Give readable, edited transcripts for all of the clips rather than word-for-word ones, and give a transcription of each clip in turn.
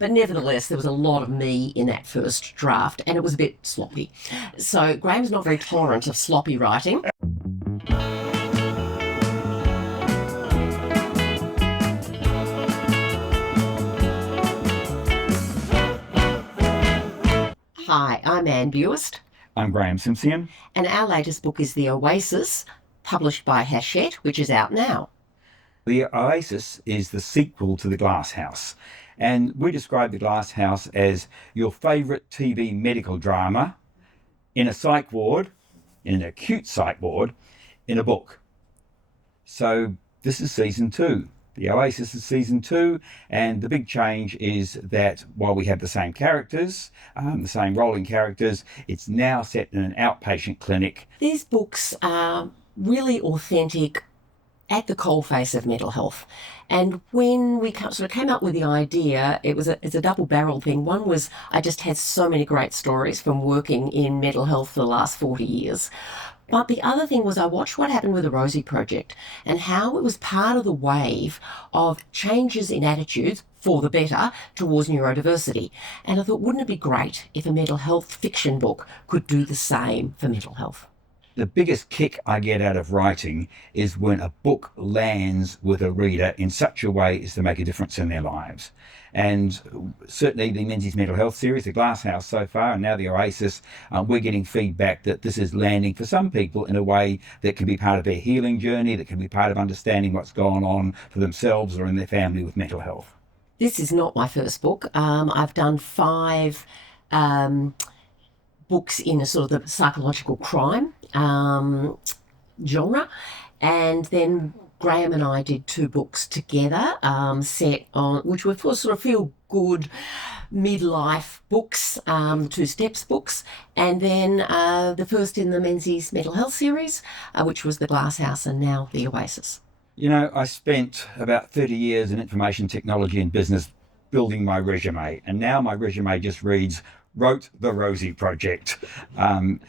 But nevertheless, there was a lot of me in that first draft, and it was a bit sloppy. So Graeme's not very tolerant of sloppy writing. Hi, I'm Anne Buist. I'm Graeme Simsion. And our latest book is The Oasis, published by Hachette, which is out now. The Oasis is the sequel to The Glass House. And we describe The Glass House as your favourite TV medical drama in a psych ward, in an acute psych ward, in a book. So this is season 2. The Oasis is season 2, and the big change is that while we have the same characters, the same rolling characters, it's now set in an outpatient clinic. These books are really authentic at the coalface of mental health. And when we sort of came up with the idea, it's a double-barrel thing. One was I just had so many great stories from working in mental health for the last 40 years. But the other thing was I watched what happened with the Rosie Project and how it was part of the wave of changes in attitudes for the better towards neurodiversity. And I thought, wouldn't it be great if a mental health fiction book could do the same for mental health? The biggest kick I get out of writing is when a book lands with a reader in such a way as to make a difference in their lives. And certainly the Menzies Mental Health series, The Glass House so far, and now The Oasis, we're getting feedback that this is landing for some people in a way that can be part of their healing journey, that can be part of understanding what's going on for themselves or in their family with mental health. This is not my first book. I've done 5 books in a sort of the psychological crime genre, and then Graeme and I did 2 books together, set on which were for sort of feel good midlife books, 2 steps books, and then the first in the Menzies Mental Health series, which was The Glass House, and now The Oasis. You know, I spent about 30 years in information technology and business building my resume, and now my resume just reads wrote the Rosie Project.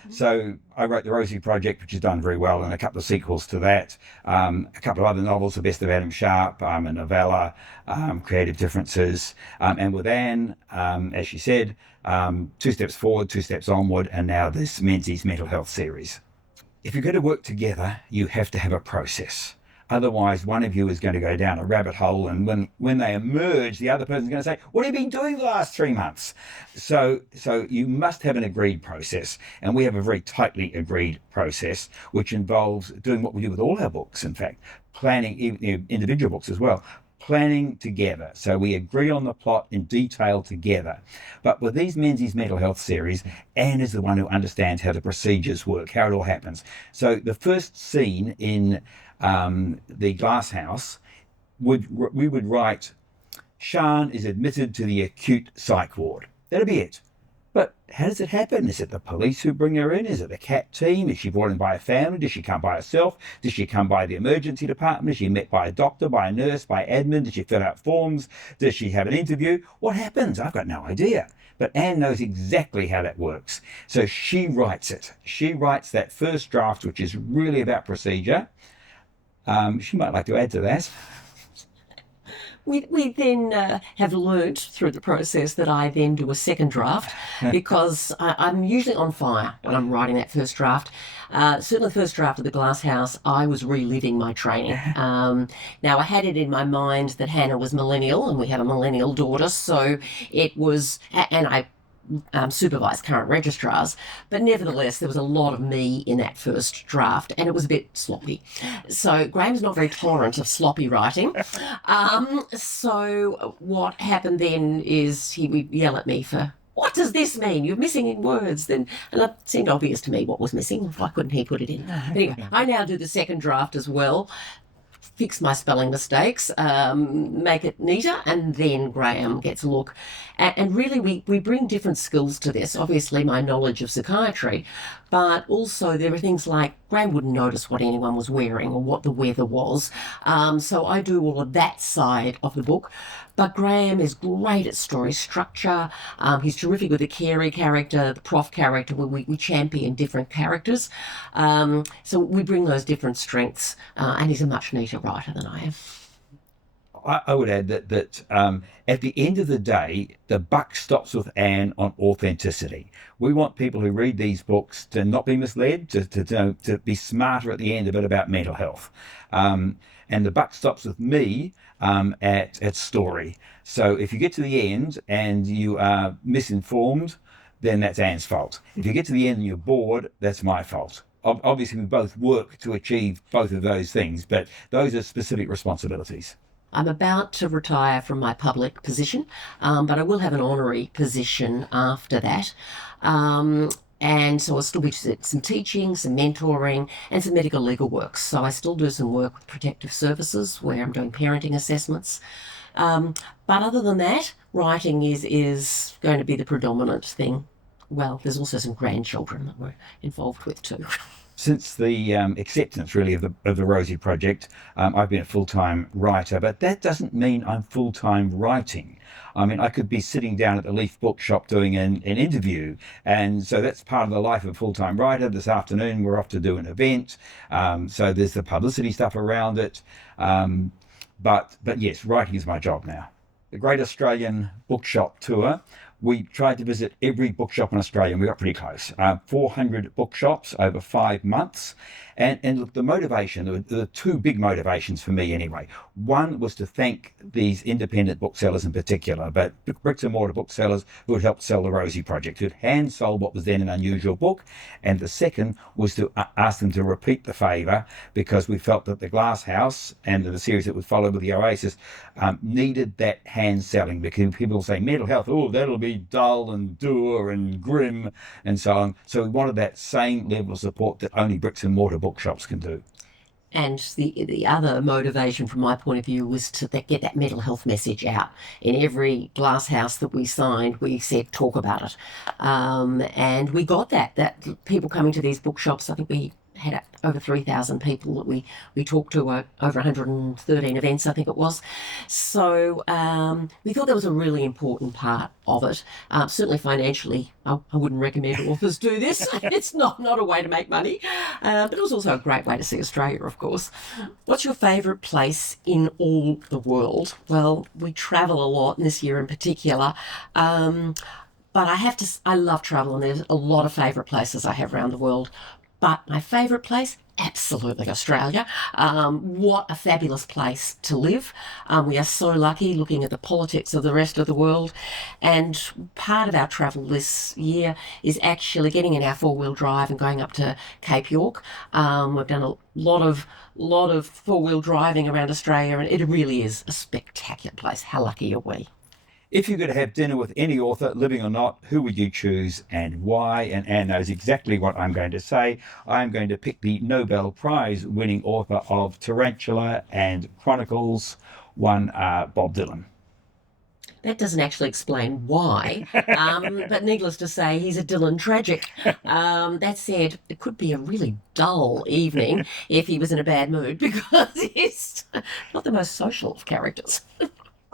So I wrote the Rosie Project, which has done very well, and a couple of sequels to that. A couple of other novels, The Best of Adam Sharp, a novella, Creative Differences. And with Anne, as she said, 2 steps forward, 2 steps onward, and now this Menzies Mental Health series. If you're going to work together, you have to have a process. Otherwise, one of you is going to go down a rabbit hole, and when they emerge, the other person's going to say, what have you been doing the last 3 months? So you must have an agreed process, and we have a very tightly agreed process, which involves doing what we do with all our books, in fact, planning, even individual books as well, planning together. So we agree on the plot in detail together. But with these Menzies Mental Health series, Anne is the one who understands how the procedures work, how it all happens. So the first scene in The Glass House, we would write, Sian is admitted to the acute psych ward. That'll be it. But how does it happen? Is it the police who bring her in? Is it the CAT team? Is she brought in by a family? Does she come by herself? Does she come by the emergency department? Is she met by a doctor, by a nurse, by admin? Does she fill out forms? Does she have an interview? What happens? I've got no idea. But Anne knows exactly how that works. So she writes it. She writes that first draft, which is really about procedure. She might like to add to that. We then have learnt through the process that I then do a second draft because I'm usually on fire when I'm writing that first draft. Certainly the first draft of The Glass House, I was reliving my training. Now, I had it in my mind that Hannah was millennial and we have a millennial daughter, so it was, and I supervise current registrars, but nevertheless there was a lot of me in that first draft and it was a bit sloppy. So Graeme's not very tolerant of sloppy writing. So what happened then is he would yell at me for, what does this mean? You're missing in words. And it seemed obvious to me what was missing. Why couldn't he put it in? Anyway, I now do the second draft as well, fix my spelling mistakes, make it neater, and then Graeme gets a look. And really, we bring different skills to this. Obviously, my knowledge of psychiatry, but also there are things like Graeme wouldn't notice what anyone was wearing or what the weather was. So I do all of that side of the book. But Graeme is great at story structure. He's terrific with the Carey character, the Prof character, where we champion different characters. So we bring those different strengths, and he's a much neater writer than I am. I would add that at the end of the day, the buck stops with Anne on authenticity. We want people who read these books to not be misled, to be smarter at the end a bit about mental health. And the buck stops with me at story. So if you get to the end and you are misinformed, then that's Anne's fault. If you get to the end and you're bored, that's my fault. Obviously, we both work to achieve both of those things, but those are specific responsibilities. I'm about to retire from my public position, but I will have an honorary position after that. And so I'll still be some teaching, some mentoring, and some medical legal work. So I still do some work with protective services where I'm doing parenting assessments. But other than that, writing is going to be the predominant thing. Well, there's also some grandchildren that we're involved with too. Since the acceptance, really, of the Rosie Project, I've been a full-time writer, but that doesn't mean I'm full-time writing. I mean, I could be sitting down at the Leaf Bookshop doing an interview, and so that's part of the life of a full-time writer. This afternoon, we're off to do an event, so there's the publicity stuff around it. But yes, writing is my job now. The Great Australian Bookshop Tour, we tried to visit every bookshop in Australia, and we got pretty close. 400 bookshops over 5 months. And look, the motivation, there were two big motivations for me anyway. One was to thank these independent booksellers in particular, but bricks and mortar booksellers who had helped sell the Rosie Project, who had hand sold what was then an unusual book. And the second was to ask them to repeat the favour, because we felt that the Glass House and the series that would follow with the Oasis needed that hand selling, because people say mental health, oh, that'll be dull and dour and grim and so on. So we wanted that same level of support that only bricks and mortar bookshops can do. And the other motivation from my point of view was to get that mental health message out. In every glass house that we signed, we said, talk about it. And we got that people coming to these bookshops, I think we had over 3,000 people that we talked to, over 113 events, I think it was. So we thought that was a really important part of it. Certainly financially, I wouldn't recommend authors do this. It's not a way to make money, but it was also a great way to see Australia, of course. What's your favourite place in all the world? Well, we travel a lot, and this year in particular. But I love travel, and there's a lot of favourite places I have around the world. But my favourite place, absolutely Australia. What a fabulous place to live. We are so lucky looking at the politics of the rest of the world. And part of our travel this year is actually getting in our four-wheel drive and going up to Cape York. We've done a lot of four-wheel driving around Australia, and it really is a spectacular place. How lucky are we? If you could have dinner with any author, living or not, who would you choose and why? And Anne knows exactly what I'm going to say. I'm going to pick the Nobel Prize winning author of Tarantula and Chronicles, Bob Dylan. That doesn't actually explain why, but needless to say, he's a Dylan tragic. That said, it could be a really dull evening if he was in a bad mood, because he's not the most social of characters.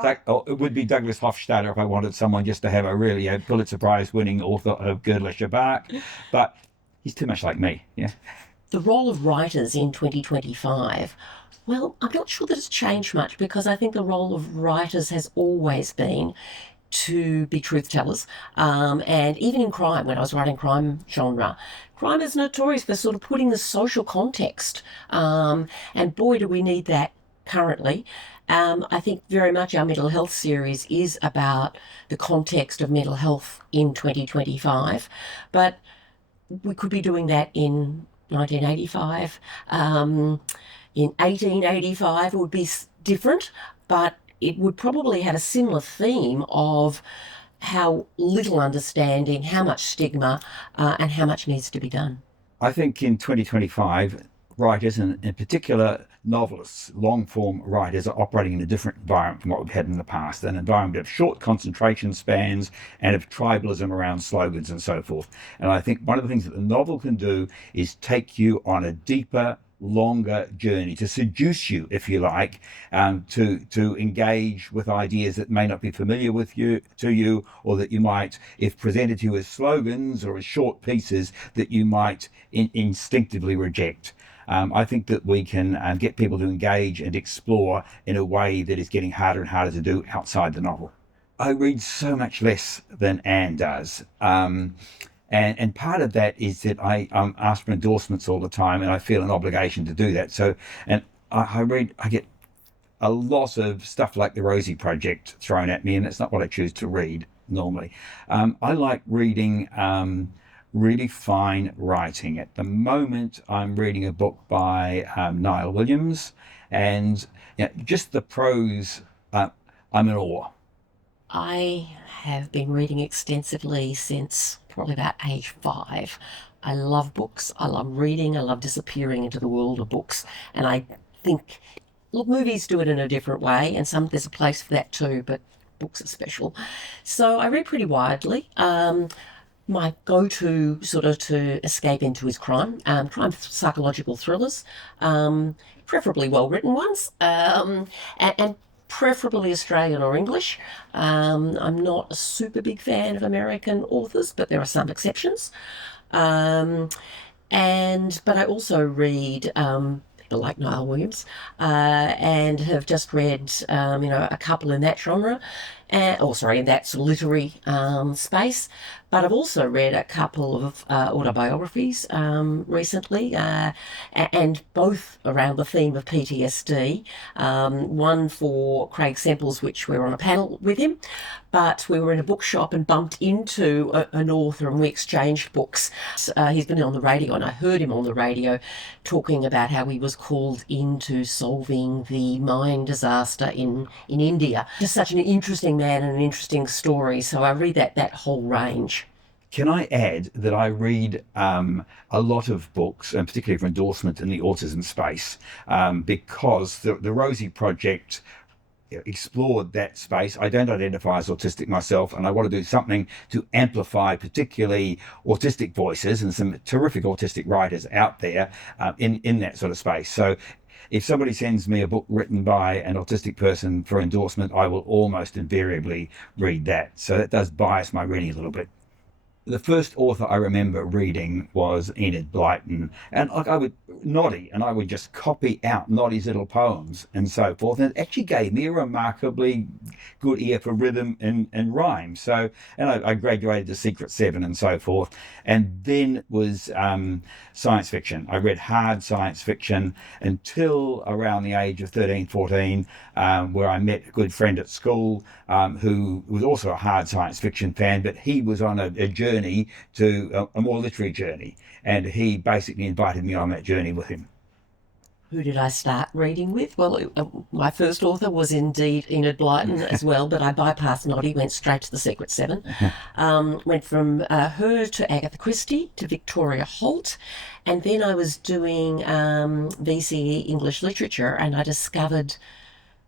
It would be Douglas Hofstadter if I wanted someone just to have a Pulitzer Prize winning author of Gödel Shabak, but he's too much like me. Yeah. The role of writers in 2025, well, I'm not sure that it's changed much, because I think the role of writers has always been to be truth tellers. And even in crime, when I was writing crime genre, crime is notorious for sort of putting the social context. And boy, do we need that currently. I think very much our mental health series is about the context of mental health in 2025, but we could be doing that in 1985. In 1885 it would be different, but it would probably have a similar theme of how little understanding, how much stigma, and how much needs to be done. I think in 2025, writers, and in particular novelists, long-form writers, are operating in a different environment from what we've had in the past, an environment of short concentration spans and of tribalism around slogans and so forth. And I think one of the things that the novel can do is take you on a deeper, longer journey, to seduce you, if you like, to engage with ideas that may not be familiar to you, or that you might, if presented to you as slogans or as short pieces, that you might instinctively reject. I think that we can get people to engage and explore in a way that is getting harder and harder to do outside the novel. I read so much less than Anne does. And part of that is that I'm asked for endorsements all the time, and I feel an obligation to do that. So, and I get a lot of stuff like the Rosie Project thrown at me, and that's not what I choose to read normally. I like reading really fine writing. At the moment, I'm reading a book by Niall Williams, and just the prose, I'm in awe. I have been reading extensively since probably about age 5. I love books. I love reading. I love disappearing into the world of books. And I think, look, movies do it in a different way, and there's a place for that too, but books are special. So I read pretty widely. My go-to sort of to escape into is crime psychological thrillers, preferably well-written ones, and preferably Australian or English. I'm not a super big fan of American authors, but there are some exceptions. But I also read people like Niall Williams, and have just read a couple in that genre, in that sort of literary space. But I've also read a couple of autobiographies recently, and both around the theme of PTSD. One for Craig Semple's, which we were on a panel with him, but we were in a bookshop and bumped into an author, and we exchanged books. He's been on the radio, and I heard him on the radio talking about how he was called into solving the mine disaster in India. Just such an interesting man and an interesting story. So I read that whole range. Can I add that I read a lot of books, and particularly for endorsement in the autism space, because the Rosie Project explored that space. I don't identify as autistic myself, and I want to do something to amplify particularly autistic voices, and some terrific autistic writers out there in that sort of space. So if somebody sends me a book written by an autistic person for endorsement, I will almost invariably read that. So that does bias my reading a little bit. The first author I remember reading was Enid Blyton, and I would just copy out Noddy's little poems and so forth, and it actually gave me a remarkably good ear for rhythm and rhyme. So, and I graduated to Secret Seven and so forth, and then it was science fiction. I read hard science fiction until around the age of 13, 14, where I met a good friend at school who was also a hard science fiction fan, but he was on a journey to a more literary journey, and he basically invited me on that journey with him. Who did I start reading with? Well, my first author was indeed Enid Blyton as well, but I bypassed Noddy, went straight to the Secret Seven. Went from her to Agatha Christie to Victoria Holt, and then I was doing VCE English Literature, and I discovered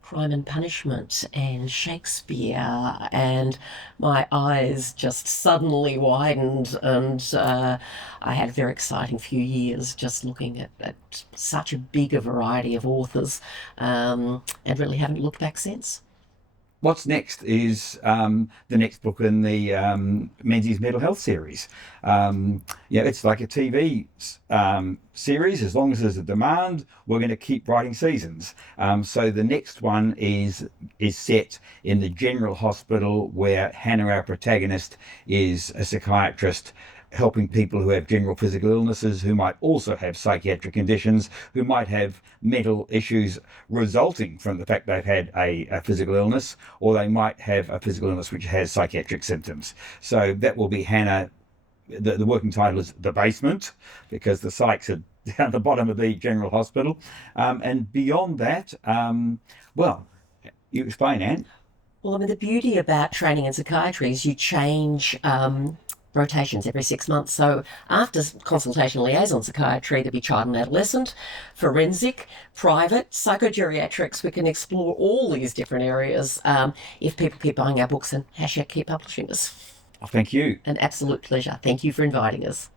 Crime and Punishment and Shakespeare, and my eyes just suddenly widened, and I had a very exciting few years just looking at such a bigger variety of authors, and really haven't looked back since. What's next is the next book in the Menzies Mental Health series. It's like a TV series. As long as there's a demand, we're going to keep writing seasons. So the next one is set in the General Hospital, where Hannah, our protagonist, is a psychiatrist helping people who have general physical illnesses, who might also have psychiatric conditions, who might have mental issues resulting from the fact they've had a physical illness, or they might have a physical illness which has psychiatric symptoms. So that will be Hannah. The working title is The Basement, because the psychs are down the bottom of the General Hospital. And beyond that, you explain, Anne. Well, I mean, the beauty about training in psychiatry is you change rotations every 6 months. So after consultation liaison psychiatry, there'll be child and adolescent, forensic, private, psychogeriatrics. We can explore all these different areas if people keep buying our books, and Hachette keep publishing us. Oh, thank you. An absolute pleasure. Thank you for inviting us.